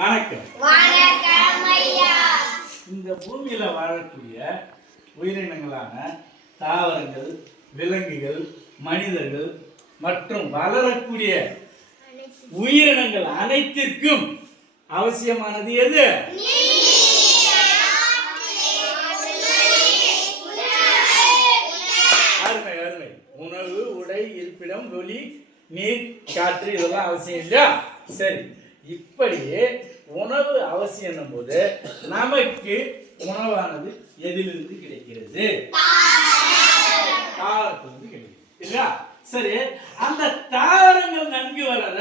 வணக்கம். இந்த பூமியில வாழக்கூடிய உயிரினங்களான தாவரங்கள் விலங்குகள் மனிதர்கள் மற்றும் வளரக்கூடிய உயிரினங்கள் அனைத்திற்கும் அவசியமானது எது? அருமை அருமை. உணவு உடை இருப்பிடம் ஒளி நீர் காற்று இதெல்லாம் அவசியம் இல்லையா? சரி இப்படியே உணவு அவசியம் போது நமக்கு உணவானது எதிலிருந்து கிடைக்கிறது? தாவரத்திலிருந்து கிடைக்கிறது. இல்லையா? சரி அந்த தாவரங்கள் நன்கு வளர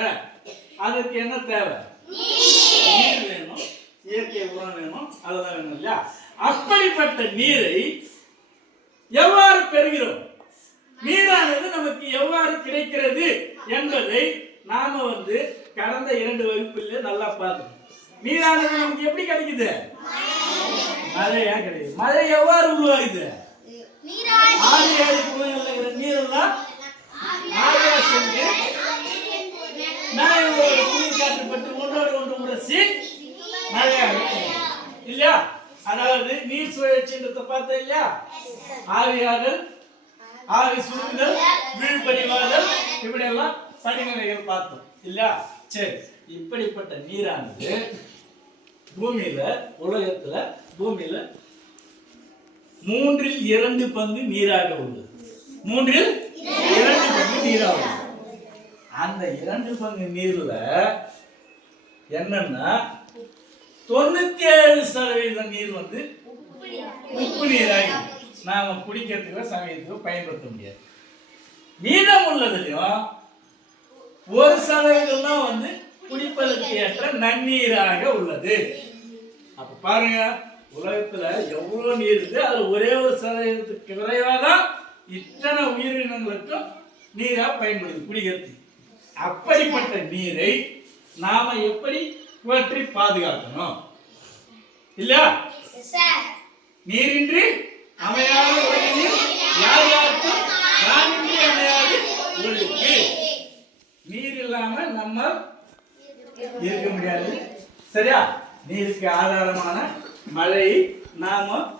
அதற்கு என்ன தேவை? நீர் வேணும். இயற்கை உரம் வேணும். அதெல்லாம் வேணும் இல்லையா? அப்படிப்பட்ட நீரை எவ்வாறு பெறுகிறோம்? நீரானது நமக்கு எவ்வாறு கிடைக்கிறது என்பதை நாம வந்து கடந்த இரண்டு வகுப்பில் நல்லா பார்த்தோம் நீரானது நமக்கு எப்படி கிடைக்குது? மழையா கிடைக்குது. மழை எவ்வாறு உருவாகுது? ஆறு ஏழு குளங்கள்ல இருக்கிற நீர் தான் சென்று நாயோட குளிர் காற்றுப்பட்டு ஒன்றோடு ஒன்று உரசி மழையாக இல்லையா? அதாவது நீர் சுழற்சின்றத பார்த்தோம் இல்லையா? ஆவியாதல் ஆவி சுருங்குதல் வீழ்படிவாதல் இப்படி எல்லாம் படிநிலைகள் பார்த்தோம். இல்லையா? சரி. இப்படிப்பட்ட நீரானது பூமியில உலகத்துல பூமியில மூன்றில் இரண்டு பங்கு நீராக உள்ளது. மூன்றில் இரண்டு பங்கு நீராக உள்ளது. அந்த இரண்டு பங்கு நீர்ல என்னன்னா தொண்ணூத்தி ஏழு சதவீத நீர் வந்து உப்பு நீராகி நாம குடிக்கிறதுக்கோ சமயத்துக்கோ பயன்படுத்த முடியாது. மீதம் உள்ளதுலயும் ஒரு சதவீதம் தான் வந்து குடிப்பதற்கு ஏற்ற நன்னீராக உள்ளது. அப்ப பாருங்க உலகத்துல எவ்வளவு நீர் இருக்கு? அது ஒரே ஒரு சதவீதத்துக்கு குறைவா தான் இத்தனை உயிரினங்களுக்கும் நீரா பயன்படுது குடிக்கிறது அப்படிப்பட்ட நீரை நாம எப்படி போற்றி பாதுகாக்கணும்? இல்லையா? நீரின்றி அமையாத உலகில் யார் யாருக்கும் நானின்றி அமையாது உங்களுக்கு நீர் இல்லாம நம்ம இருக்க முடியாது. சரியா? நீருக்கு ஆதாரமான மழையை நாம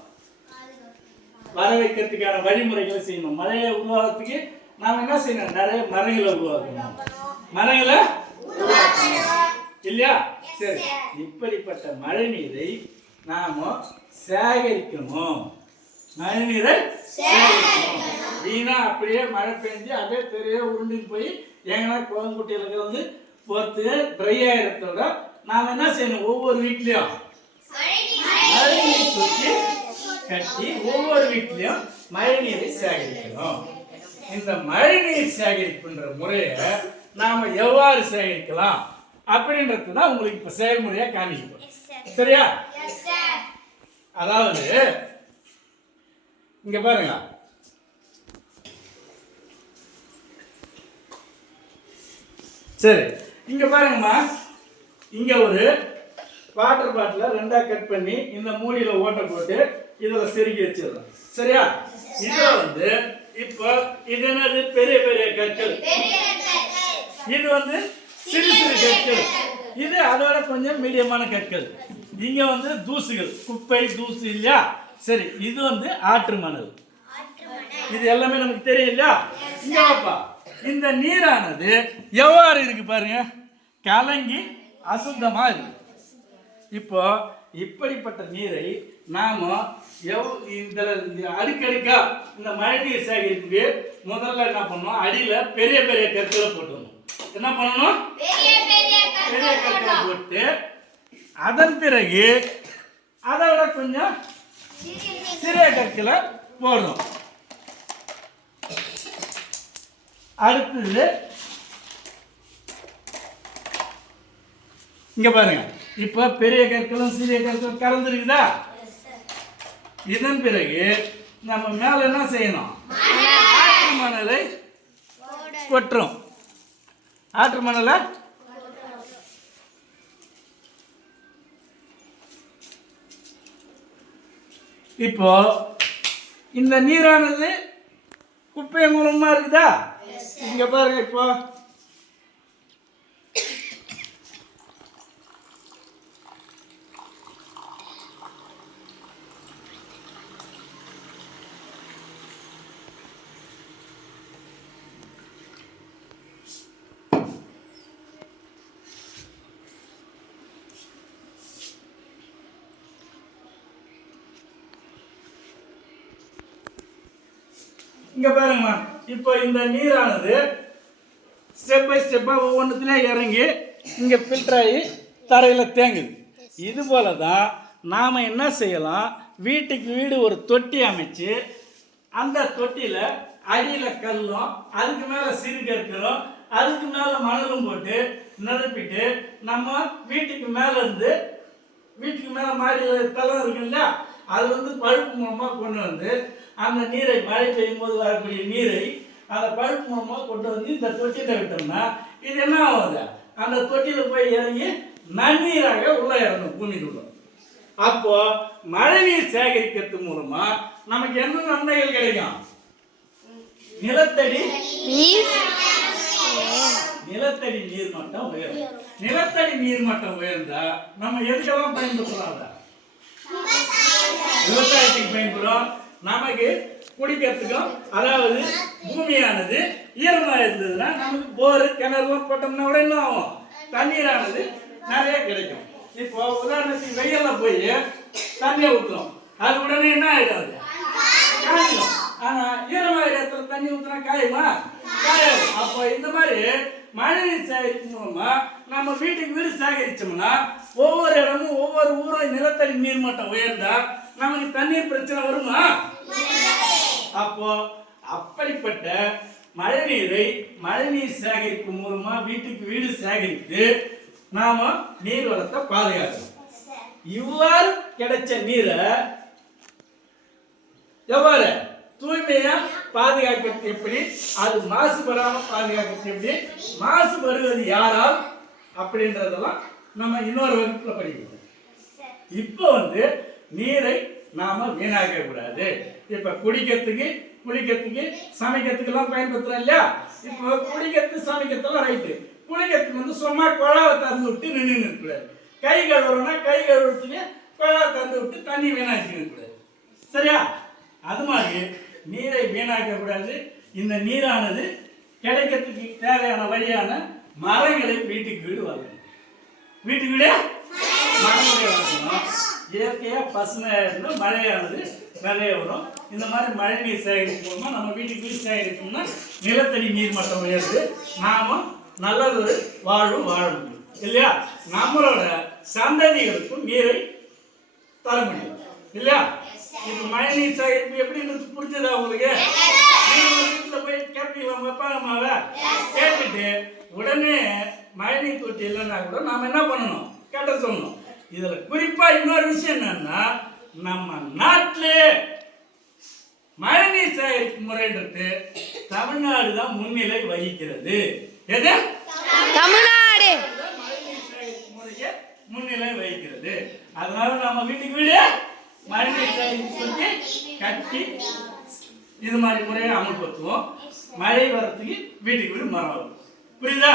வர வைக்கிறதுக்கான வழிமுறைகளை செய்யணும். மழையை உருவாகிறதுக்கு நாம என்ன செய்யணும்? நிறைய மரங்களை உருவாக்கணும். மரங்களை இல்லையா? சரி. இப்படிப்பட்ட மழை நீரை நாம சேகரிக்கணும். மழை நீரை சேகரிக்கணும். வீணா அப்படியே மழை பெஞ்சு அதே பெரிய உருண்டுட்டு போய் எங்கன்னா கோவங்குட்டிகளுக்கு வந்து பொறுத்து ட்ரை ஆகிறதோட நாம என்ன செய்யணும்? ஒவ்வொரு வீட்லயும் மழை நீர் தொட்டி கட்டி ஒவ்வொரு வீட்லயும் மழை நீரை சேகரிக்கணும். இந்த மழை நீர் சேகரிப்புன்ற முறையை நாம எவ்வாறு சேகரிக்கலாம்? அப்படின்றது தான் உங்களுக்கு இப்ப செயல்முறையா காமிக்கிறோம் சரியா? அதாவது இங்க பாருங்க. சரி. இங்கே பாருங்கம்மா. இங்கே ஒரு வாட்டர் பாட்டிலை ரெண்டாக கட் பண்ணி இந்த மூடியில் ஓட்டை போட்டு இதில் செருகி வச்சிடலாம் சரியா? இதில் வந்து இப்போ இது என்னது? பெரிய பெரிய கற்கள். இது வந்து சிறு சிறு கற்கள். இது அதோட கொஞ்சம் மீடியமான கற்கள். இங்கே வந்து தூசுகள். குப்பை தூசு இல்லையா? சரி இது வந்து ஆற்று மணல். இது எல்லாமே நமக்கு தெரியும் இல்லையா? இங்கே இந்த நீரானது எவ்வாறு இருக்கு பாருங்க. கலங்கி அசுத்தமா இருக்கு இப்போ இப்படிப்பட்ட நீரை நாம எவ் இந்த அடுக்கடுக்கா இந்த மழைநீர் சேகரிப்புக்கு முதல்ல என்ன பண்ணணும் அடியில பெரிய பெரிய கற்களை போட்டுடணும். என்ன பண்ணணும்? பெரிய கற்களை போட்டு அதன் பிறகு அதை விட கொஞ்சம் சிறிய கற்களை போடணும். அடுத்தது இங்கே பாருங்க. இப்போ பெரிய கற்களும் சிறிய கற்களும் கலந்துருக்குதா? இதன் பிறகு நம்ம மேலே என்ன செய்யணும்? ஆற்று மணலை கொட்டுறோம். ஆற்று மணலை இப்போ இந்த நீரானது குப்பை மூலமாக இருக்குதா? இங்கே பாருங்க இப்போ. இங்கே பாருங்கம்மா இப்போ இந்த நீரானது ஸ்டெப் பை ஸ்டெப்பாக ஒவ்வொன்றுத்துலேயும் இறங்கி இங்கே ஃபில்டர் ஆகி தரையில் தேங்குது. இது போல தான் நாம் என்ன செய்யலாம்? வீட்டுக்கு வீடு ஒரு தொட்டி அமைச்சு அந்த தொட்டியில் அடியில் கல்லும் அதுக்கு மேலே சிறுகற்களும் அதுக்கு மேலே மணலும் போட்டு நிரப்பிட்டு நம்ம வீட்டுக்கு மேலே இருந்து வீட்டுக்கு மேலே மாடி தளம் இருக்கு இல்லையா அது வந்து பழுப்பு மூலமாக கொண்டு வந்து அந்த நீரை மழை பெய்யும் போது வரக்கூடிய நீரை அந்த பழுப்பு மூலமாக கொண்டு வந்து இந்த தொட்டியில் விட்டோம்னா இது என்ன ஆகுது அந்த தொட்டியில் போய் இறங்கி நன்னீராக உள்ள இறங்கும் பூமிக்குள்ள. அப்போ மழைநீர் சேகரிக்கிறது மூலமா நமக்கு என்ன நன்மைகள் கிடைக்கும்? நிலத்தடி நிலத்தடி நீர் மட்டம் உயரும். நிலத்தடி நீர் மட்டம் உயர்ந்தா நம்ம எதுக்கெல்லாம் பயன்படுத்தலாம்? விவசாயத்துக்கு பயன்படும் நமக்கு குடிக்கிறதுக்கும் அதாவது பூமியானது ஈரமாக இருந்ததுன்னா நமக்கு போர் கிணறுலாம் போட்டோம்னா கூட என்ன ஆகும்? தண்ணீரானது நிறைய கிடைக்கும். இப்போ உதாரணத்துக்கு வெயில்ல போய் தண்ணியை ஊற்றுறோம் அது உடனே என்ன ஆகிடாது அது ஆனால் ஈரமாக இடத்துல தண்ணி ஊற்றுனா காயுமா? காயும் அப்போ இந்த மாதிரி மழை நீர் சேகரிப்பு மூலமா நம்ம வீட்டுக்கு வீடு சேகரிச்சோம்னா ஒவ்வொரு இடமும் ஒவ்வொரு ஊரும் நிலத்தடி நீர்மட்டம் உயர்ந்தா நமக்கு தண்ணீர் பிரச்சனை வருமா? அப்போ அப்படிப்பட்ட மழைநீரை மழைநீர் சேகரிப்பு மூலமா வீட்டுக்கு வீடு சேகரித்து நாம நீர் வளத்தை பாதுகாக்கணும். இவ்வாறு கிடைச்ச நீரை எவ்வாறு? தூய்மையா பாதுகாக்கிறது எப்படி? அது மாசுபடாம பாதுகாக்கிறது எப்படி? மாசுபடுவது யாரால்? அப்படின்றதெல்லாம் நம்ம இன்னொரு வகுப்புல படிக்கிறோம் இப்போ வந்து நீரை நாம வீணாக்க கூடாது இப்ப குடிக்கிறதுக்கு குளிக்கிறதுக்கு சமைக்கிறதுக்கெல்லாம் பயன்படுத்துறோம் இல்லையா? இப்போ குடிக்கிறது சமைக்கிறதுலாம் ரைட்டு குளிக்கிறதுக்கு வந்து சும்மா குழாவை திறந்து விட்டு நின்று நிற்கக்கூடாது கை கழுவுறோம்னா கை கழுவுறதுக்கு குழாவை திறந்து விட்டு தண்ணி வீணாக்கி கூடாது சரியா? அது மாதிரி நீரை வீணாக்க கூடாது இந்த நீரானது கிடைக்கிறதுக்கு தேவையான வழியான மரங்களை வீட்டுக்கு வீடு வளர்க்கணும் வீட்டுக்கு வீடு? மரங்களை வளர்க்கணும் இயற்கையாக பசுமையாக மழையானது நிறைய வரும். இந்த மாதிரி மழை நீர் சேகரிப்பு மூலமாக நம்ம வீட்டுக்கு வீடு சேகரிக்கணும்னா நிலத்தடி நீர் மட்டம் உயர்ந்து நாம நல்லதொரு வாழ்வு வாழ முடியும். இல்லையா? நம்மளோட சந்ததிகளுக்கும் நீரை தர முடியும். இல்லையா? இப்போ மழை நீர் சேகரிப்பு எப்படின்னு புரிஞ்சதா உங்களுக்கு? வீட்டில் போய் கேட்பீங்களா உங்க அப்பா அம்மாவை? கேட்டுட்டு உடனே மழை நீர் தொட்டி இல்லைன்னா கூட நாம் என்ன பண்ணணும்? கேட்ட சொல்லணும். இதுல குறிப்பா இன்னொரு விஷயம் என்னன்னா நம்ம நாட்டிலே மழைநீர் சேகரிப்பு முறைன்றது தமிழ்நாடு தான் முன்னிலை வகிக்கிறது. எது? தமிழ்நாடு. முறையை முன்னிலை வகிக்கிறது. அதனால நம்ம வீட்டுக்கு வீடு மழைநீர் சேகரிப்பு கட்டி இது மாதிரி முறையை அமல்படுத்துவோம். மழை வர்றதுக்கு வீட்டுக்கு வீடு மரம் புரியுதா?